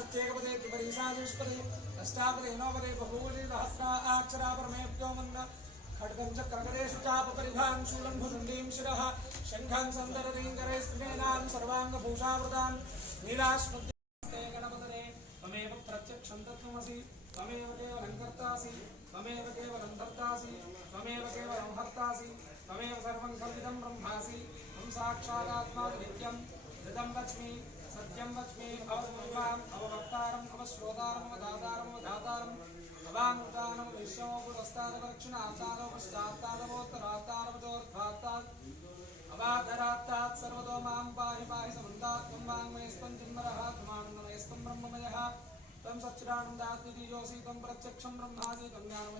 सत्येकपदे त्रिपरीसादिष्पदे अष्टापदे नवपदे बहुपदे सहस्राक्षरा परमेभ्यो मन्द खड्गं चक्रगदेश चापपरिधां शूलं भुजुण्डीं शिरः शङ्खं सन्दरतीं करे स्त्रीणां सर्वाङ्गभूषावृतां नीलास्मृते गणपतये त्वमेव प्रत्यक्षं तत्त्वमसि त्वमेव केवलं कर्तासि त्वमेव केवलं धर्तासि त्वमेव केवलं हर्तासि त्वमेव सर्वं कल्पितं ब्रह्मासि त्वं साक्षादात्मादि नित्यं धृतं वच्मि सत्यं वच्मि अवद्भुवाम् अववक्तारम् अवश्रोतारम् अवदातारम् अवघातारम् अवाङ्गानम् विश्वोपदस्तादपक्षिणात्तादपश्चात्तादपोत्तरात्तादपदोर्ध्वात्तात् अवाधरात्तात् सर्वतो मां पाहि पाहि समन्तात् त्वं वाङ्मयस्त्वं चिन्मरः त्वमानन्दमयस्त्वं ब्रह्ममयः त्वं सच्चिदानन्दाद्वितीयोऽसि त्वं प्रत्यक्षं ब्रह्मासि त्वं ज्ञानमयः